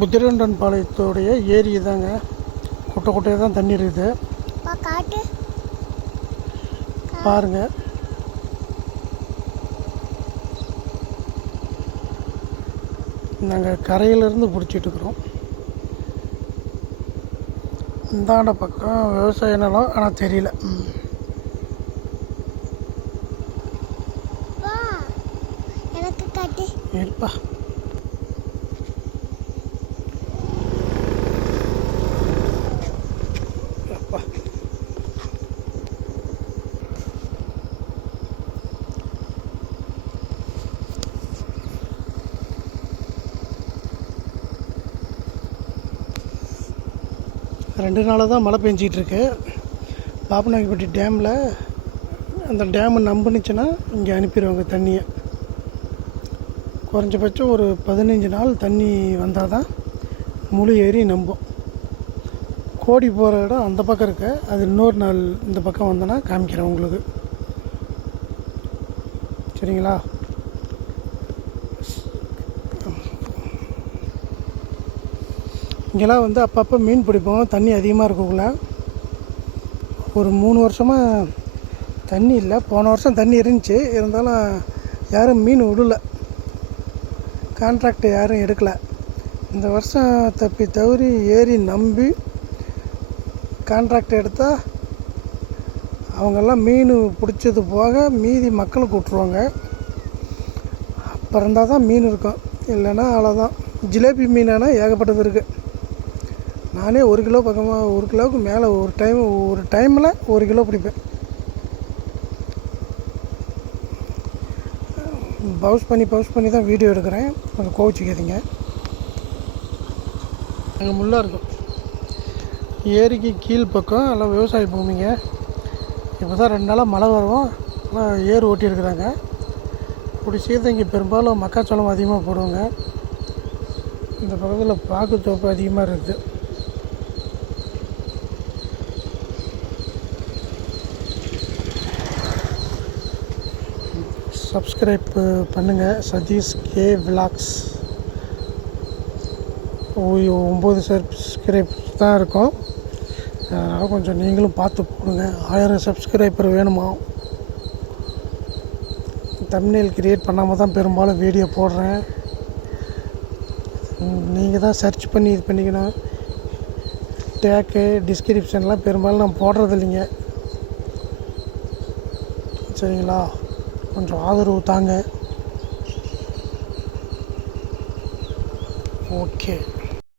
புத்திரண்டன் பாளையத்தோடைய ஏரி தாங்க. குட்டை குட்டையாக தான் தண்ணி இருக்குது. பாருங்க. நாங்கள் கரையிலேருந்து பிடிச்சிட்டு இருக்கிறோம். இந்தாண்ட பக்கம் விவசாய நிலம் ஆனால் தெரியல. இருப்பா ரெண்டு நாளாக தான் மழை பெஞ்சிகிட்ருக்கு. இருக்கு பாப்பநாயக்கப்பட்டி டேமில் அந்த டேமு நம்பினுச்சுன்னா இங்கே அனுப்பிடுவாங்க தண்ணியை. குறைஞ்சபட்சம் ஒரு பதினஞ்சு நாள் தண்ணி வந்தால் தான் முழு ஏரி நம்பும். கோடி போகிற இடம் அந்த பக்கம் இருக்கு. அது இன்னொரு நாள் இந்த பக்கம் வந்தோன்னா காமிக்கிறேன் உங்களுக்கு. சரிங்களா? இங்கெல்லாம் வந்து அப்பப்போ மீன் பிடிப்போம். தண்ணி அதிகமாக இருக்கக்குள்ள. ஒரு மூணு வருஷமாக தண்ணி இல்லை. போன வருஷம் தண்ணி இருந்துச்சு. இருந்தாலும் யாரும் மீன் விடலை கான்ட்ராக்ட் யாரும் எடுக்கல. இந்த வருஷம் தப்பி தவறி ஏறி நம்பி கான்ட்ராக்ட் எடுத்தால் அவங்கெல்லாம் மீன் பிடிச்சது போக மீதி மக்களுக்கு விட்ருவாங்க அப்போ இருந்தால் தான் மீன் இருக்கும். இல்லைன்னா அவ்வளோதான் ஜிலேபி மீனானா ஏகப்பட்டது இருக்குது நானே ஒரு கிலோ பக்கமாக ஒரு கிலோவுக்கு மேலே ஒரு டைம் ஒரு டைமில் ஒரு கிலோ பிடிப்பேன். பவுஸ் பண்ணி பவுஸ் பண்ணி தான் வீடியோ எடுக்கிறேன். கொஞ்சம் கோவிச்சிக்காதீங்க. அங்கே முள்ளாக இருக்கும். ஏரிக்கு கீழ் பக்கம் எல்லாம் விவசாய பூமிங்க. இப்போ தான் ரெண்டு நாளாக மழை வரும். ஆனால் ஏர் ஓட்டியிருக்கிறாங்க. இப்படி சீர்தான் இங்கே பெரும்பாலும் மக்காச்சோளம் அதிகமாக போடுவாங்க. இந்த பக்கத்தில் பாக்கு தோப்பு அதிகமாக இருக்குது சப்ஸ்கிரைப் uh, பண்ணுங்கள் சதீஷ் கே விலாக்ஸ். ஒம்பது சப்ஸ்கிரைப் தான் இருக்கும். அதனால் கொஞ்சம் நீங்களும் பார்த்து போடுங்க. ஆயிரம் சப்ஸ்கிரைபர் வேணுமா? தமிழில் கிரியேட் பண்ணாமல் தான் பெரும்பாலும் வீடியோ போடுறேன். நீங்கள் தான் சர்ச் பண்ணி இது பண்ணிக்கணும் டேக்கு டிஸ்கிரிப்ஷன்லாம் பெரும்பாலும் நான் போடுறது இல்லைங்க சரிங்களா? கொஞ்சம் ஆதரவு தாங்க. ஓகே.